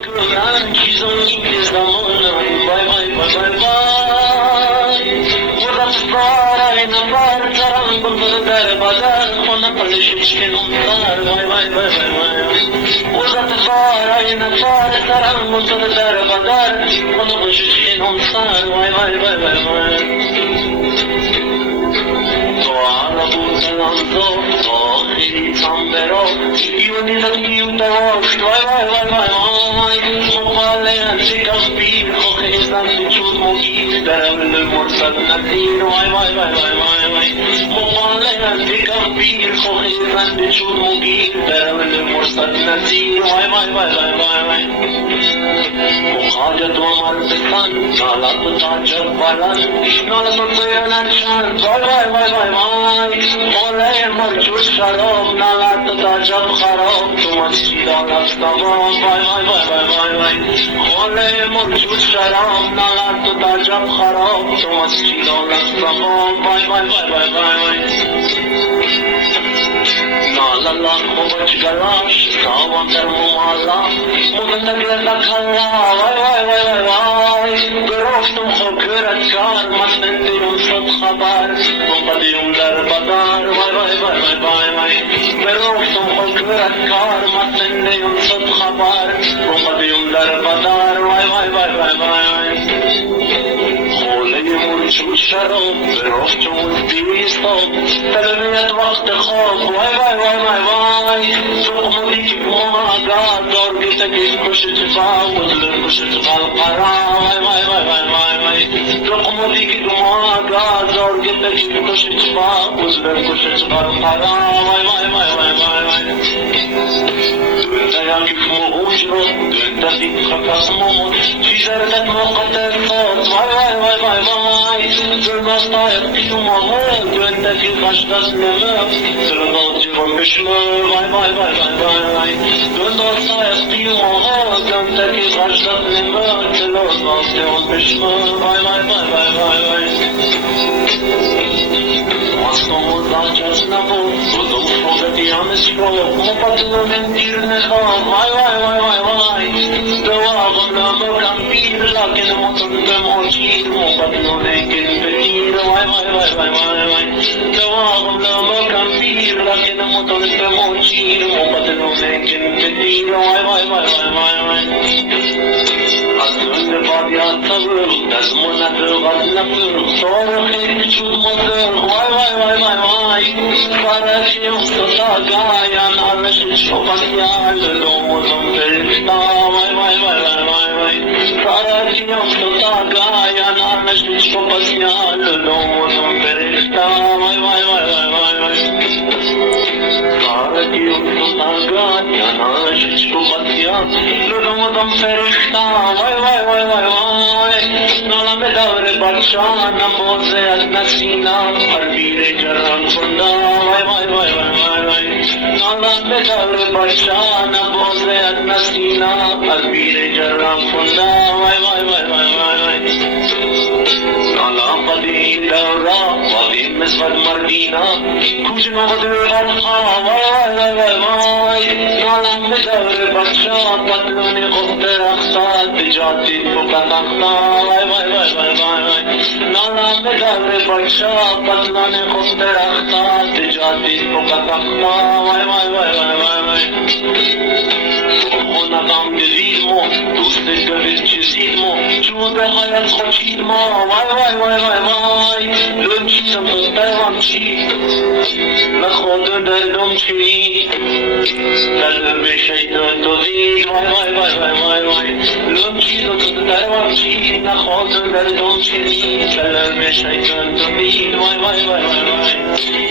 هر چیزایی که زمانم وای وای وای وای وای ورفتار نفر ترم بلبل در بدر خونه پلشش کنم تر وای وای وای وای وای ورفتار نفر ترم بلبل در بدر خونه پلشش کنم تر وای وای وای وای وای آخری تام برو یونی نمیو داشت وای وای وای وای وای مقاله انتکاف بیر خیزم بجود مگید درم مرسل ندیر وای وای وای وای وای وای مقاله انتکاف بیر خیزم بجود مگید درم مرسل ندیر وای وای وای وای وای وای مخاجت و مرتکن نالت تاجر ولن نالت بیانشان وای وای وای وای وای موله مرجوش شراب نالت تاجر خراب تو مسجد آلت تمام وای وای وای وای وای وای موله مرجوش شراب نالت تاجر خراب تو مسجد آلت تمام وای وای وای وای وای وای نالا خوبش گلاش ساوان در موالا مبتگل نکلا وای وای وای وای وای گرفتم خوکرت کار مستندیم صد خبر مقدیم در بدار وای وای وای وای وای وای گرفتم خوکرت کار مستندیم صد خبر مقدیم در بدار وای وای وای وای وای خوله مرچو شراب گرفتم دیستاب تلویت وقت خواب وای وای وای وای وای تو دیگه ماگا دور گیتگی کشت باود کشت بالقرا وای وای وای وای وای وای تو دیگه ماگا دور گیتگی کشت باود کشت بالقرا وای وای وای وای وای وای دنیایی فوش رو دنیایی خفاس مود چیزارت مقدر فوت وای وای وای وای وای زرمستای قیومه دنیایی خشدس نمه زرمستای بشمه وای وای وای وای وای دنیایی قیومه دنیایی خشدس نمه زرمستای بشمه وای وای وای وای وای وای مستمود راجس نبود زدم فوقتیانش رو مقدم دیر نخواه وای وای وای وای وای دوام نمکم بیر لکن مطلب موجیر مقدم لیکن بدیر وای وای وای وای وای وای دوام نمکم بیر لکن مطلب موجیر مقدم لیکن بدیر وای وای وای وای وای وای از دل باید تبر دزمون ندرغد نفر صور خیلی چود مدر وای وای وای وای وای فرشی مستطا گاyan arneşin şopan yal lomuzum perişta vay vay vay vay vay vay فرشی مستطا گاyan arneşin şopan yal lomuzum perişta vay vay vay vay vay vay فرشی مستطا گاyan arneşin şopan yal lomuzum perişta vay vay vay vay vay نالم دور بادشاه نمازه از نسینا پربیر جرم کندا وای وای وای وای وای وای نالم دور بادشاه نمازه از نسینا پربیر جرم کندا وای وای وای وای وای وای نالم قدیم دورا قدیم مسود مردینا کوچ نمدر غرقا وای وای وای وای نالم دور بادشاه پتلون خود رخصاد بجاتی فقط اختا وای وای وای وای وای وای نالم دور بادشاه پتلون خود رخصاد بجاتی فقط اختا وای وای وای وای وای وای خونقم گزید مو دوست گوید چیزید مو چوده هایت خوشید ما وای وای وای وای وای لنچیزم تو درم چی نخود دردم چی دردم به شیطان تو دید وای وای وای وای وای وای لنچیزم تو درم چی نخود دردم چی دردم به شیطان تو دید وای وای وای وای وای